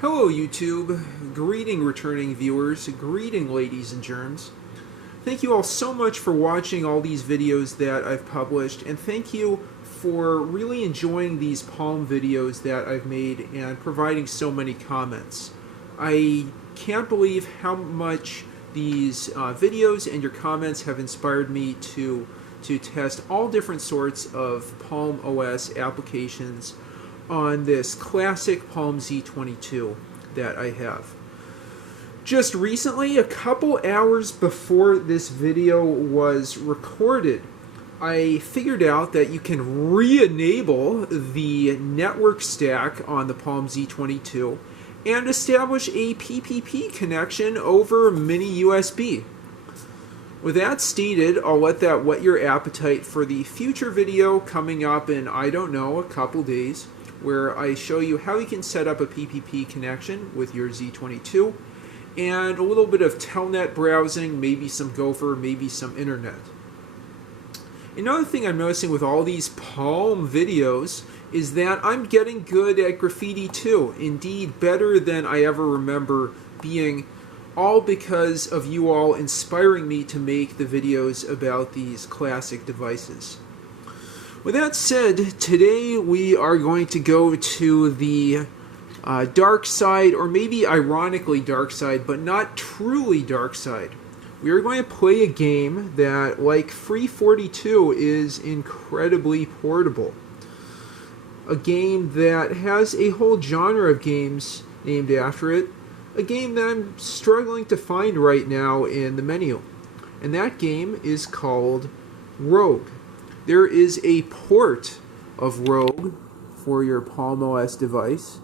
Hello YouTube, greeting returning viewers, greeting ladies and germs. Thank you all so much for watching all these videos that I've published, and thank you for really enjoying these Palm videos that I've made and providing so many comments. I can't believe how much these videos and your comments have inspired me to test all different sorts of Palm OS applications on this classic Palm Z22 that I have. Just recently, a couple hours before this video was recorded, I figured out that you can re-enable the network stack on the Palm Z22 and establish a PPP connection over mini USB. With that stated, I'll let that whet your appetite for the future video coming up in, I don't know, a couple days, where I show you how you can set up a PPP connection with your Z22 and a little bit of telnet browsing, maybe some Gopher, maybe some internet. Another thing I'm noticing with all these Palm videos is that I'm getting good at graffiti too. Indeed, better than I ever remember being, all because of you all inspiring me to make the videos about these classic devices. With that said, today we are going to go to the dark side, or maybe ironically dark side, but not truly dark side. We are going to play a game that, like Free 42, is incredibly portable. A game that has a whole genre of games named after it. A game that I'm struggling to find right now in the menu. And that game is called Rogue. There is a port of Rogue for your Palm OS device.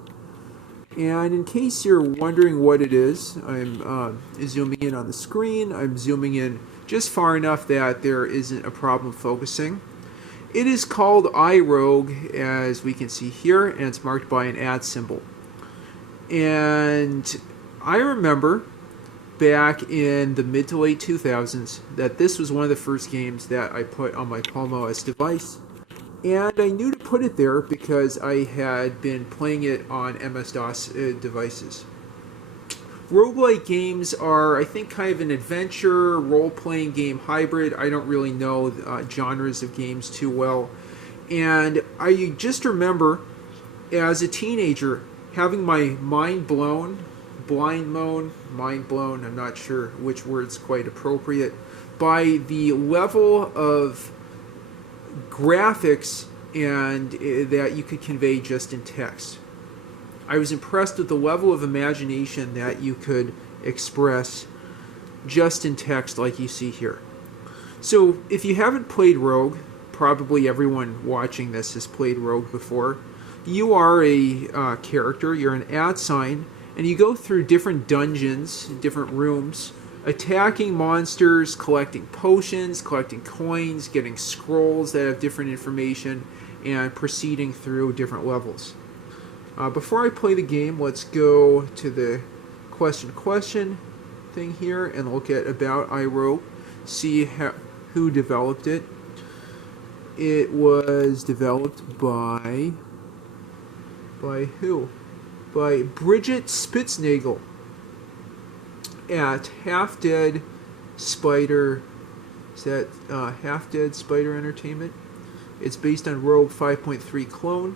And in case you're wondering what it is, I'm zooming in on the screen. I'm zooming in just far enough that there isn't a problem focusing. It is called iRogue, as we can see here, and it's marked by an @ symbol. And I remember back in the mid to late 2000s that this was one of the first games that I put on my Palm OS device, and I knew to put it there because I had been playing it on MS-DOS devices. Roguelike games are, I think, kind of an adventure, role-playing game hybrid. I don't really know genres of games too well, and I just remember as a teenager having my mind blown, mind blown, I'm not sure which word's quite appropriate, by the level of graphics and that you could convey just in text. I was impressed with the level of imagination that you could express just in text like you see here. So if you haven't played Rogue, probably everyone watching this has played Rogue before. You are a character, you're an @ sign, and you go through different dungeons, different rooms, attacking monsters, collecting potions, collecting coins, getting scrolls that have different information, and proceeding through different levels. Before I play the game, let's go to the question thing here and look at About iRogue, see who developed it. It was developed by who? By Bridget Spitznagel at Half Dead Spider. Is that Half Dead Spider Entertainment? It's based on Rogue 5.3 clone.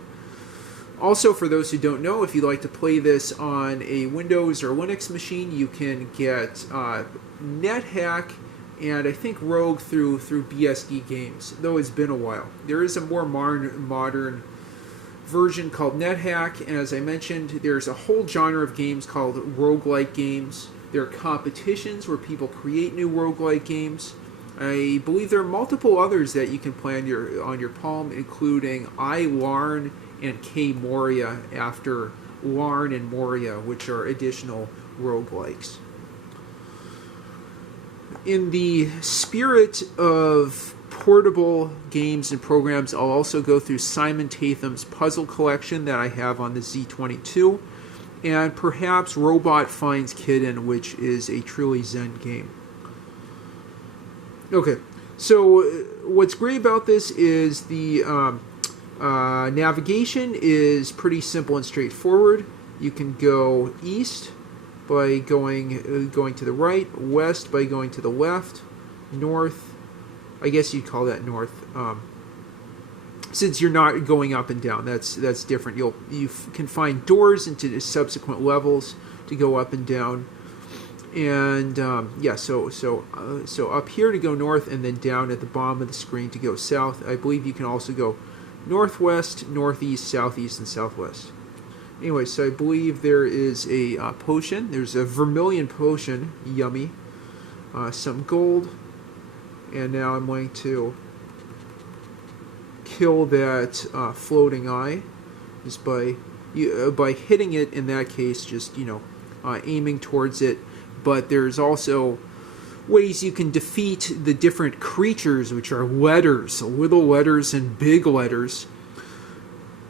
Also, for those who don't know, if you'd like to play this on a Windows or Linux machine, you can get NetHack and I think Rogue through BSD Games, though it's been a while. There is a more modern version called NetHack, and as I mentioned, there's a whole genre of games called roguelike games. There are competitions where people create new roguelike games. I believe there are multiple others that you can play on your Palm, including iLarn and K-Moria, after Larn and Moria, which are additional roguelikes. In the spirit of portable games and programs, I'll also go through Simon Tatham's puzzle collection that I have on the Z22, and perhaps Robot Finds Kitten, which is a truly Zen game. Okay, so what's great about this is the navigation is pretty simple and straightforward. You can go east by going to the right, west by going to the left, north. I guess you'd call that north. Since you're not going up and down, that's different. You can find doors into subsequent levels to go up and down, and yeah. So up here to go north, and then down at the bottom of the screen to go south. I believe you can also go northwest, northeast, southeast, and southwest. Anyway, so I believe there is a potion. There's a vermilion potion. Yummy. Some gold. And now I'm going to kill that floating eye. Just by hitting it, in that case, just, aiming towards it. But there's also ways you can defeat the different creatures, which are letters, little letters and big letters,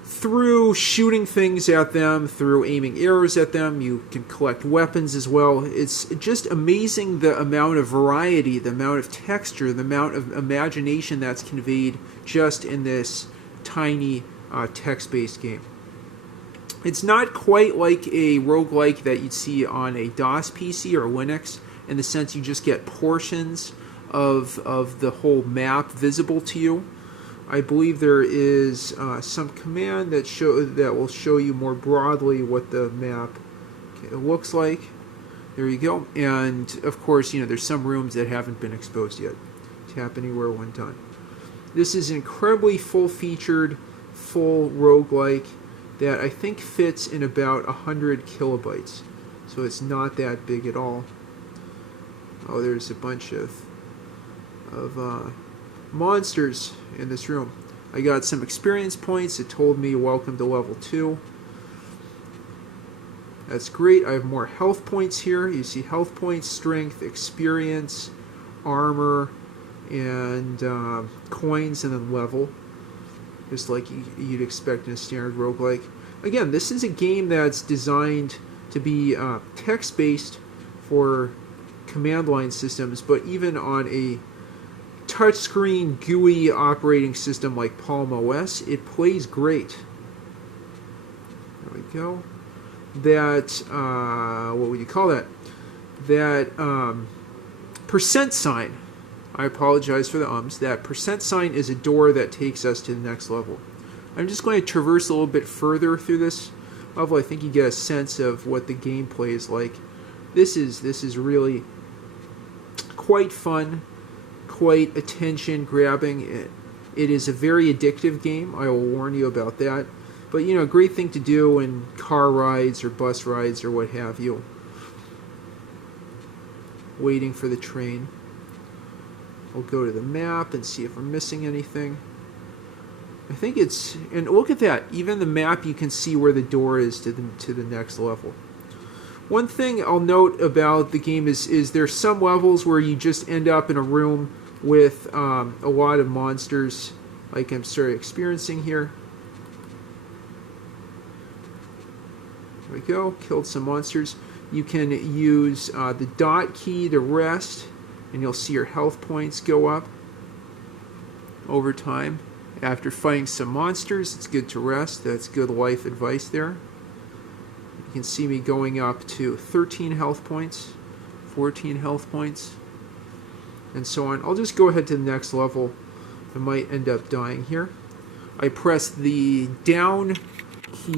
through shooting things at them, through aiming arrows at them. You can collect weapons as well. It's just amazing the amount of variety, the amount of texture, the amount of imagination that's conveyed just in this tiny text-based game. It's not quite like a roguelike that you'd see on a DOS PC or Linux, in the sense you just get portions of the whole map visible to you. I believe there is some command that will show you more broadly what the map looks like. There you go. And of course, there's some rooms that haven't been exposed yet. Tap anywhere when done. This is incredibly full-featured, full roguelike that I think fits in about 100 kilobytes. So it's not that big at all. Oh, there's a bunch of monsters in this room. I got some experience points. It told me welcome to level 2. That's great. I have more health points here. You see health points, strength, experience, armor, and coins, and then level. Just like you'd expect in a standard roguelike. Again, this is a game that's designed to be text-based for command line systems, but even on a touchscreen GUI operating system like Palm OS, it plays great. There we go. That, what would you call that? That percent sign. I apologize for the ums. That percent sign is a door that takes us to the next level. I'm just going to traverse a little bit further through this level. I think you get a sense of what the gameplay is like. This is really quite fun, quite attention-grabbing. It is a very addictive game, I will warn you about that. But, a great thing to do in car rides or bus rides or what have you. Waiting for the train. We'll go to the map and see if we're missing anything. I think it's... And look at that. Even the map, you can see where the door is to the next level. One thing I'll note about the game is there's some levels where you just end up in a room with a lot of monsters, like I'm experiencing here. There we go, killed some monsters. You can use the dot key to rest, and you'll see your health points go up over time. After fighting some monsters, it's good to rest. That's good life advice there. You can see me going up to 13 health points, 14 health points, and so on. I'll just go ahead to the next level. I might end up dying here. I press the down key